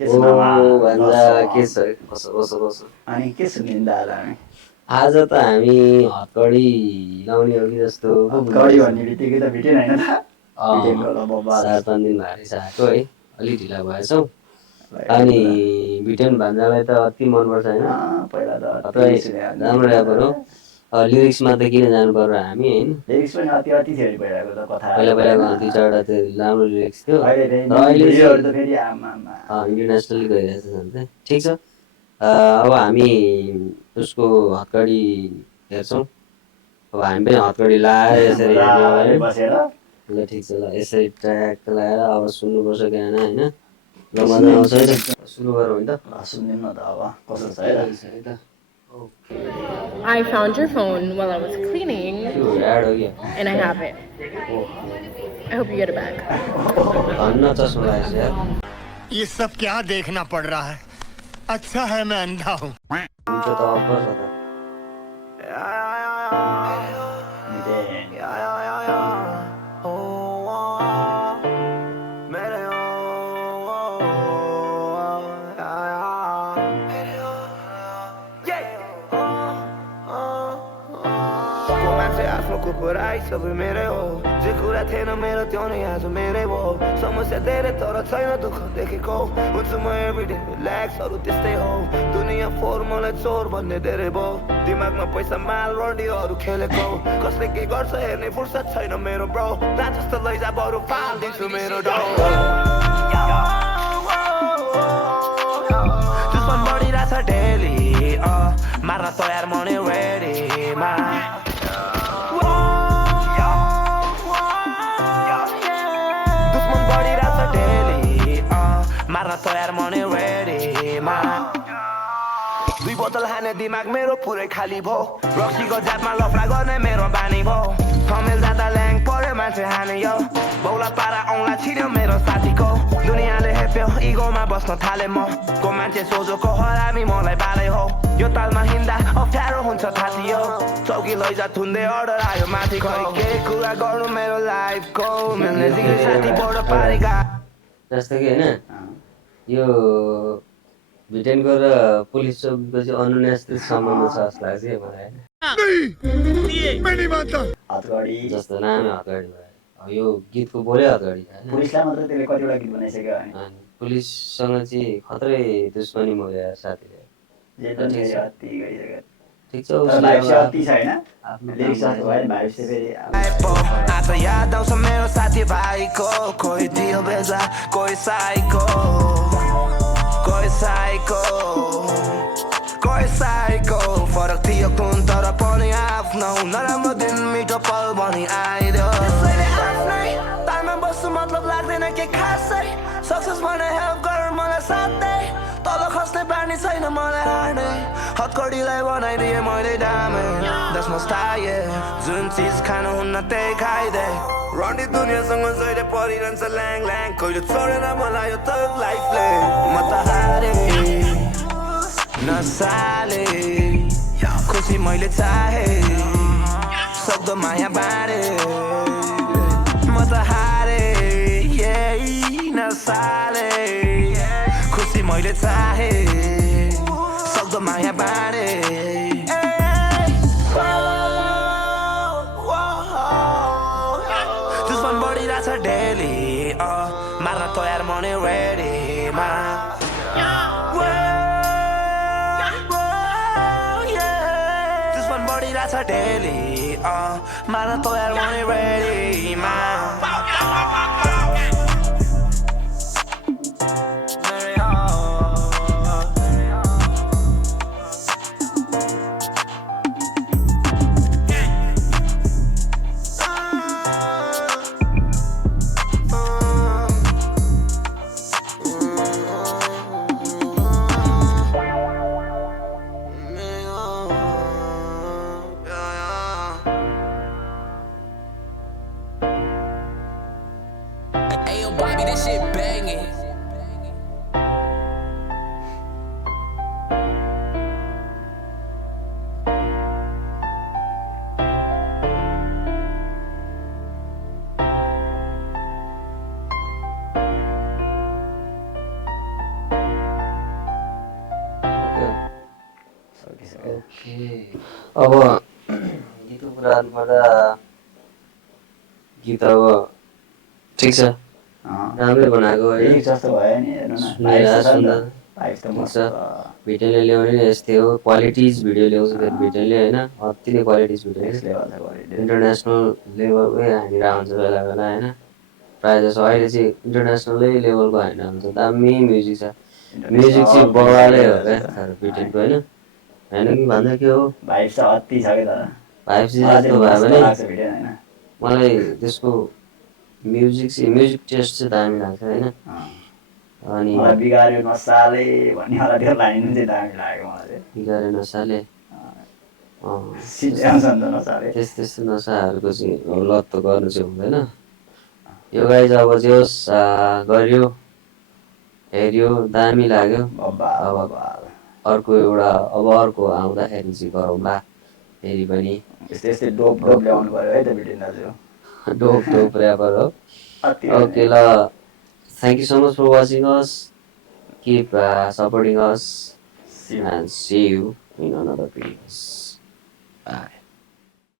के छ मामा भन्दा के छ कसो कसो कसो अनि के सुनिन्दा होला हामी आज त हामी हतकडी लाउने हो कि जस्तो हतकडी भन्ने बित्तिकै त भिटेन होइन त भिटेनको ल बब्बा 4-5 दिन भएर आएको है अलि ढिला भएछौँ अनि भिटेन भान्जालाई त अति मनपर्छ होइन पहिला त राम्रो ऱ्यापर हो लिरिक्समा त किन जानु पर्यो हामी होइन लिरिक्स पनि अति अति थियो नि पहिलाको त कथा पहिलाको 2-4वटा त्यो राम्रो लिरिक्स थियो अहिले त फेरि इन्टरनेसनली गइरहेछ झन् ठिक छ अब हामी उसको हतकडी हेर्छौँ अब हामी पनि हतकडी लाएर यसरी ल ठिक छ ल यसरी ट्र्याक लगाएर अब सुन्नुपर्छ गाना होइन ल मजा आउँछ है सुरु गरौँ होइन त सुन्दिउँ न त अब कस्तो छ है त I found your phone while I was cleaning, and I have it. I hope you get it back. ये सब क्या देखना पड़ रहा है? अच्छा है मैं अंधा हूँ. बुराई सब मेरे हो जे कुरा थिएन मेरो त्यो नै आज मेरै भयो समस्या धेरै तर छैन दुःख देखेको हुन्छु म एभ्रिडे रिल्याक्सहरू त्यस्तै हो दुनियाँ फोर मलाई चोर भन्ने धेरै भयो दिमागमा पैसा माल रडीहरू खेलेको कसले के गर्छ हेर्ने फुर्सद छैन मेरो ब्रो ना जस्तो लैजा बरु फाल्दिन्छु मेरो डाउ दुश्मन बढिरहेछ डेली मार्न तयार मने रेडीमा तयार मने रेडीमा दुई बोतल हाने दिमाग मेरो पुरै खाली भो रक्सीको जातमा लफडा गर्ने मेरो बानी भो थमेल जाँदा ल्याङ पर्यो मान्छे हाने यो बौला पारा औँला छिर्यो मेरो साथीको दुनियाँले हेप्यो इगोमा बस्न थाले म को मान्छे सोझोको हरामी मलाई बालै हो यो तालमा हिँड्दा अप्ठ्यारो हुन्छ थाती हो चौकी लैजा थुन्दै अर्डर आयो माथि खै के कुरा गर्नु मेरो लाइफको मिल्ने जिग्री साथी बोर्ड पारेका जस्तो कि होइन यो ब्रिटेनको र पुलिस चौकीको चाहिँ अनुन्यास्थित सम्बन्ध छ जस्तो लाग्छ मलाई जस्तो नामै हतकडी भयो यो गीतको बोलै हतकडी पुलिसलाई मात्र त्यसले कतिवटा गीत बनाइसक्यो पुलिससँग चाहिँ खत्रै दुश्मनी भयो साथीले ठिक छ आज याद आउँछ मेरो साथी भाइको कोही दियो बेजा कोही साइको फरक थियो कुन तर पनि आफ्नो नराम्रो दिन मिठो पल भनी आइदियो तालमा बस्नु मतलब लाग्दैन के खासै सक्सेस भने हेल्प गर मलाई साथै तल खस्ने बानी छैन मलाई हार्ने हतकडीलाई बनाइदिए मैले डामे दसमा स्टाइल जुन चिज खानुहुन्न त्यही खाइदे रन्डी दुनियाँसँग जहिले परिरहन्छ ल्याङ ल्याङ कहिले छोडेन मलाई यो त लाइफले म त हारे नसाले खुसी मैले चाहे सक्दो माया बाँडे म त हारे नसाले खुसी मैले चाहे सक्दो माया बाँडे दुश्मन बढिरहेछ डेली मार्न तयार मने रेडीमा दुश्मन बढिरहेछ डेली मार्न तयार मने रेडीमा ओके अब गीतको कुरा गर्नुपर्दा गीत अब ठिक छ राम्रै बनाएको होइन एक जस्तो भयो नि हेर्नु न सुनेर सुन्दा भाइब त ठिक मस्त छ भिडियोले ल्याउने नै यस्तै हो क्वालिटिज भिडियो ल्याउँछ फेरि भिडियोले होइन अति नै क्वालिटिज भिडियो नेक्स्ट लेभल छ क्वालिटी इन्टरनेसनल लेभलकै हानिरहेको हुन्छ बेला बेला होइन प्रायः जसो अहिले चाहिँ इन्टरनेसनलै लेभलको हानिरहेको हुन्छ दामी म्युजिक छ म्युजिक चाहिँ बवालै हो क्या तर भिडियोको होइन होइन कि भन्दा के हो भाइब चाहिँ अति छ क्या भाइब चाहिँ तर जस्तो भयो भने लाग्छ भिडियो होइन मलाई त्यसको म्युजिक टेस्ट चाहिँ दामी लाग्छ होइन अनि मलाई बिगार्यो नसाले भन्ने होला त्यो लाइन चाहिँ दामी लाग्यो मलाई चाहिँ बिगारे नसाले सिधै आउँछ नि त नसाले त्यस्तो नसाहरूको चाहिँ लत त गर्नु चाहिँ हुँदैन यो गाई चाहिँ अब जे होस् गऱ्यो हेऱ्यो दामी लाग्यो अब अर्को एउटा अब अर्को आउँदाखेरि चाहिँ गरौँला फेरि पनि यस्तै यस्तै डोप ल्याउनु पऱ्यो है त भिडियो दाजु डोप ऱ्यापर हो ओके ल thank you so much for watching us keep supporting us and see you in another videos bye